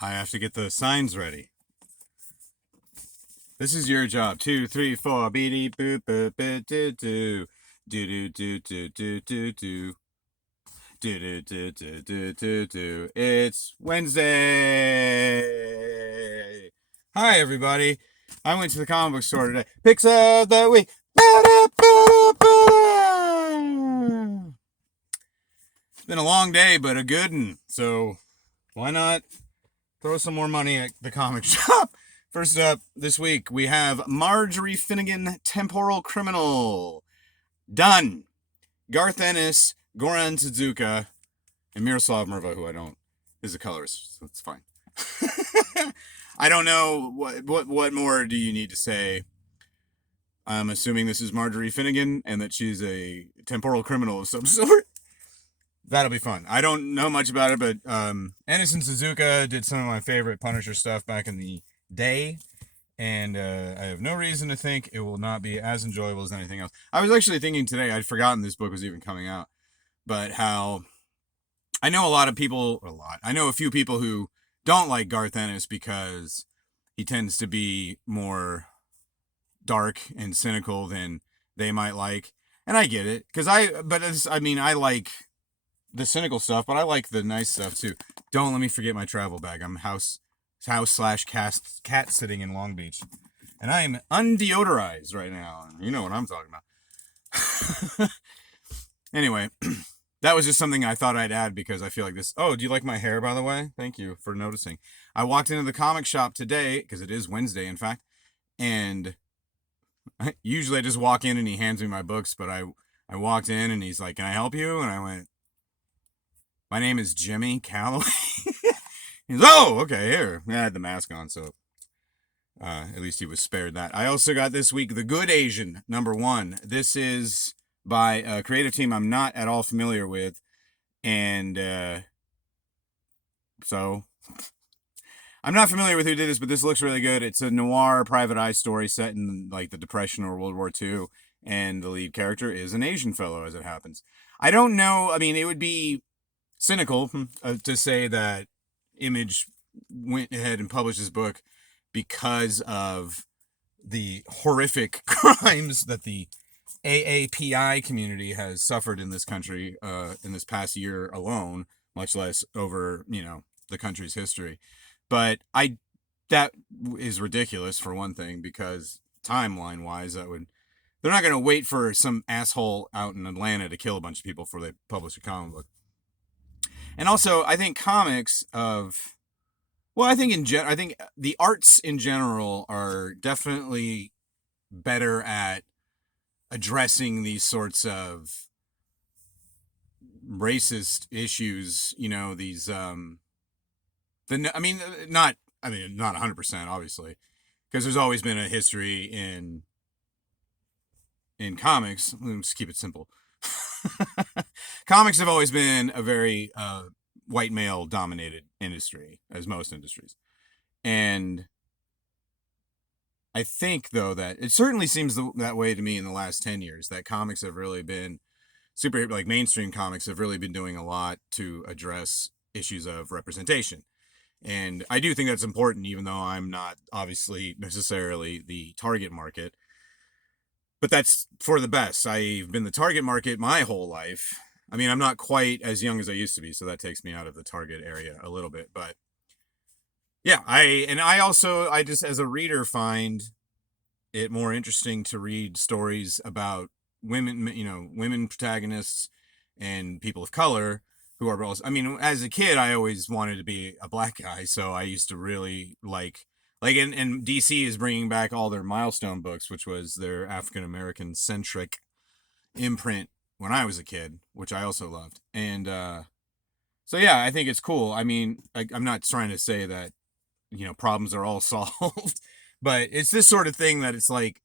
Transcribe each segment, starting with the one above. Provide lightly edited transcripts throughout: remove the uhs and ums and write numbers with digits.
I have to get the signs ready. This is your job. 2, 3, 4. Beady boop boop boop do do do do do do do do do. Do, do, do, do, do, do, do. It's Wednesday. Hi, everybody. I went to the comic book store today. Picks of the week. It's been a long day, but a good one. So why not throw some more money at the comic shop? First up this week, we have Marjorie Finnegan, Temporal Criminal. Done. Garth Ennis, Goran Suzuka, and Miroslav Merva, who I don't, is the colorist, so it's fine. I don't know what more do you need to say. I'm assuming this is Marjorie Finnegan and that she's a temporal criminal of some sort. That'll be fun. I don't know much about it, but Ennis and Suzuka did some of my favorite Punisher stuff back in the day, and I have no reason to think it will not be as enjoyable as anything else. I was actually thinking today, I'd forgotten this book was even coming out, but how I know I know a few people who don't like Garth Ennis because he tends to be more dark and cynical than they might like. And I get it, because I like the cynical stuff, but I like the nice stuff too. Don't let me forget my travel bag. I'm house slash cat sitting in Long Beach, and I am undeodorized right now. You know what I'm talking about. Anyway, that was just something I thought I'd add because I feel like this. Oh, do you like my hair, by the way? Thank you for noticing. I walked into the comic shop today, because it is Wednesday, in fact, and usually I just walk in and he hands me my books, but I walked in and he's like, "Can I help you?" And I went, "My name is Jimmy Calloway." He's, "Oh, okay, here." I had the mask on, so at least he was spared that. I also got this week The Good Asian, #1. This is by a creative team I'm not at all familiar with, and so I'm not familiar with who did this, but this looks really good. It's a noir private eye story set in like the Depression or World War II, and the lead character is an Asian fellow, as it happens. I don't know. I mean, it would be cynical to say that Image went ahead and published this book because of the horrific crimes that the AAPI community has suffered in this country in this past year alone, much less over, the country's history. But that is ridiculous for one thing, because timeline wise, they're not going to wait for some asshole out in Atlanta to kill a bunch of people before they publish a comic book. And also, I think I think the arts in general are definitely better at addressing these sorts of racist issues. These not 100%, obviously, because there's always been a history in comics. Let's keep it simple. Comics have always been a very white male dominated industry, as most industries. And I think, though, that it certainly seems that way to me in the last 10 years, that comics have really been like mainstream comics have really been doing a lot to address issues of representation. And I do think that's important, even though I'm not obviously necessarily the target market. But that's for the best. I've been the target market my whole life. I mean, I'm not quite as young as I used to be, so that takes me out of the target area a little bit. But yeah, I just, as a reader, find it more interesting to read stories about women, women protagonists and people of color who are also, I mean, as a kid, I always wanted to be a black guy, so I used to really and DC is bringing back all their Milestone books, which was their African American centric imprint when I was a kid, which I also loved. And so yeah, I think it's cool. I mean, I'm not trying to say that problems are all solved, but it's this sort of thing that it's like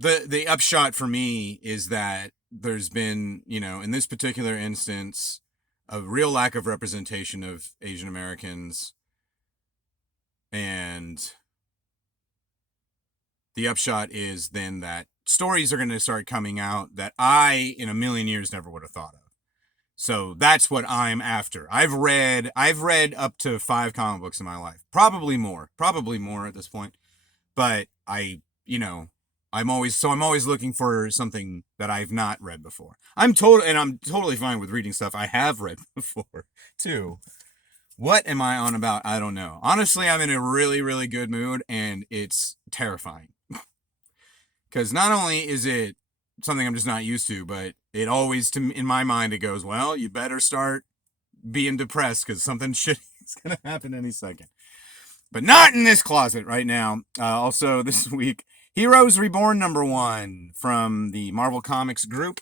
the upshot for me is that there's been, in this particular instance, a real lack of representation of Asian Americans, and the upshot is then that stories are going to start coming out that I, in a million years, never would have thought of. So that's what I'm after. I've read up to 5 comic books in my life. Probably more at this point. But I'm always looking for something that I've not read before. I'm totally fine with reading stuff I have read before too. What am I on about? I don't know. Honestly, I'm in a really, really good mood, and it's terrifying. Because not only is it something I'm just not used to, but it always, in my mind, it goes, well, you better start being depressed because something shitty is going to happen any second. But not in this closet right now. Also, this week, Heroes Reborn #1 from the Marvel Comics group.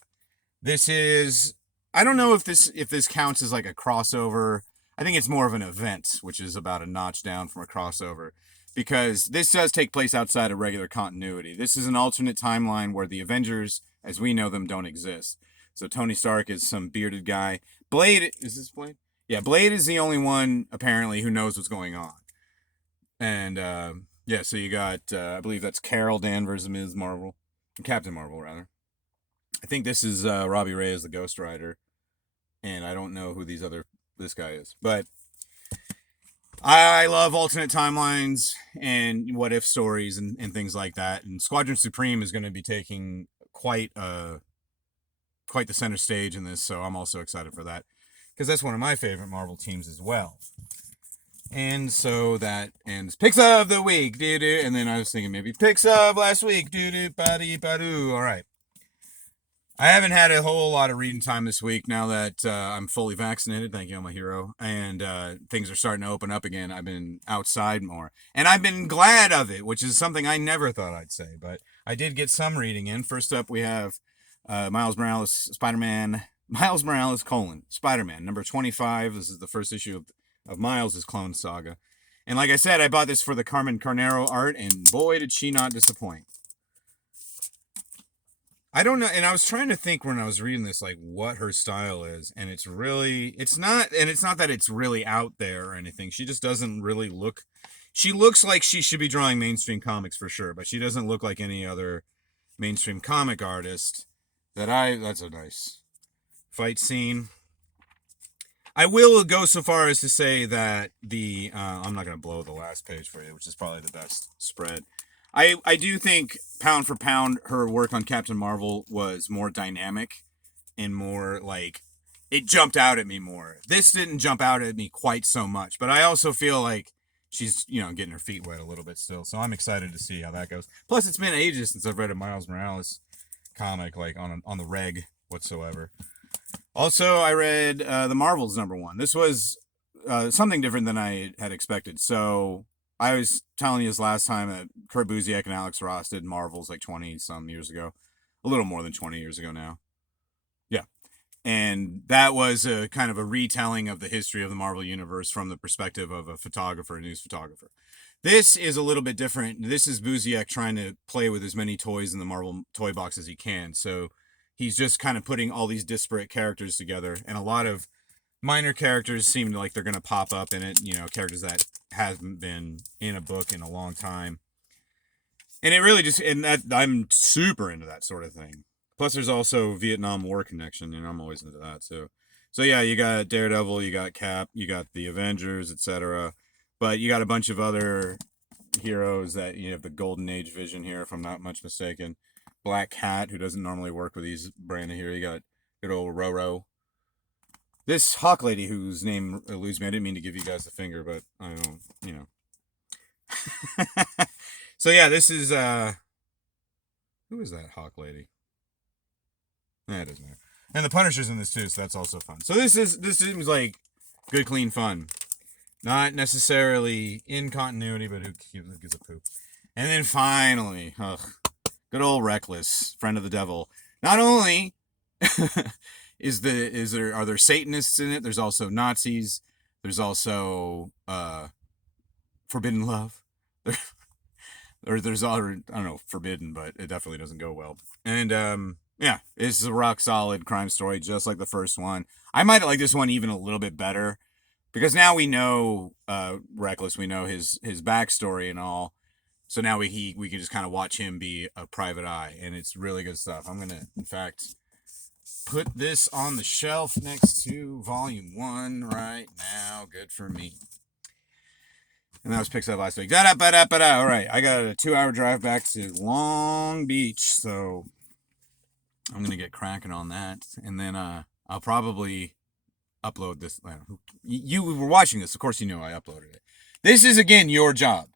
This is, I don't know if this counts as like a crossover. I think it's more of an event, which is about a notch down from a crossover, because this does take place outside of regular continuity. This is an alternate timeline where the Avengers, as we know them, don't exist. So Tony Stark is some bearded guy. Blade, is this Blade? Yeah, Blade is the only one, apparently, who knows what's going on. And, yeah, so you got, I believe that's Carol Danvers, Ms. Marvel. Captain Marvel, rather. I think this is Robbie Ray as the Ghost Rider. And I don't know who this guy is. But I love alternate timelines and what if stories and things like that. And Squadron Supreme is going to be taking quite the center stage in this. So I'm also excited for that, because that's one of my favorite Marvel teams as well. And so that ends Picks of the Week. Doo-doo. And then I was thinking maybe Picks of last week. Doo-doo, ba-dee, all right. I haven't had a whole lot of reading time this week now that I'm fully vaccinated. Thank you, I'm a hero. And things are starting to open up again. I've been outside more. And I've been glad of it, which is something I never thought I'd say. But I did get some reading in. First up, we have Miles Morales, Spider-Man. Miles Morales, Spider-Man, #25. This is the first issue of Miles' Clone Saga. And like I said, I bought this for the Carmen Carnero art, and boy, did she not disappoint. I don't know, and I was trying to think when I was reading this, like, what her style is, and it's not that it's really out there or anything. She just doesn't really look, she looks like she should be drawing mainstream comics for sure, but she doesn't look like any other mainstream comic artist that's a nice fight scene. I will go so far as to say that I'm not going to blow the last page for you, which is probably the best spread. I do think, pound for pound, her work on Captain Marvel was more dynamic and more, like, it jumped out at me more. This didn't jump out at me quite so much, but I also feel like she's, getting her feet wet a little bit still, so I'm excited to see how that goes. Plus, it's been ages since I've read a Miles Morales comic, like, on the reg whatsoever. Also, I read the Marvels #1. This was something different than I had expected. So I was telling you this last time that Kurt Busiek and Alex Ross did Marvels like 20-some years ago. A little more than 20 years ago now. Yeah. And that was a kind of a retelling of the history of the Marvel Universe from the perspective of a photographer, a news photographer. This is a little bit different. This is Busiek trying to play with as many toys in the Marvel toy box as he can. So he's just kind of putting all these disparate characters together, and a lot of minor characters seem like they're going to pop up in it, characters that haven't been in a book in a long time. And it really I'm super into that sort of thing. Plus, there's also Vietnam War connection, and I'm always into that too. So yeah, you got Daredevil, you got Cap, you got the Avengers, etc. But you got a bunch of other heroes that you have the Golden Age Vision here, if I'm not much mistaken. Black Cat, who doesn't normally work with these brand here. You got good old Roro. This Hawk Lady, whose name eludes me. I didn't mean to give you guys the finger, but I don't, So yeah, this is, who is that Hawk Lady? It doesn't matter. And the Punisher's in this too, so that's also fun. So this seems like good, clean fun. Not necessarily in continuity, but who gives a poop. And then finally, good old Reckless, friend of the devil. Not only are there Satanists in it, there's also Nazis. There's also forbidden love. There's other, I don't know, forbidden, but it definitely doesn't go well. And yeah, it's a rock solid crime story, just like the first one. I might like this one even a little bit better, because now we know Reckless, we know his backstory and all. So now we can just kind of watch him be a private eye, and it's really good stuff. I'm gonna, in fact, put this on the shelf next to volume 1 right now. Good for me. And that was picked up last week. All right, I got a 2-hour drive back to Long Beach, so I'm going to get cracking on that. And then I'll probably upload this. You were watching this. Of course you know I uploaded it. This is, again, your job.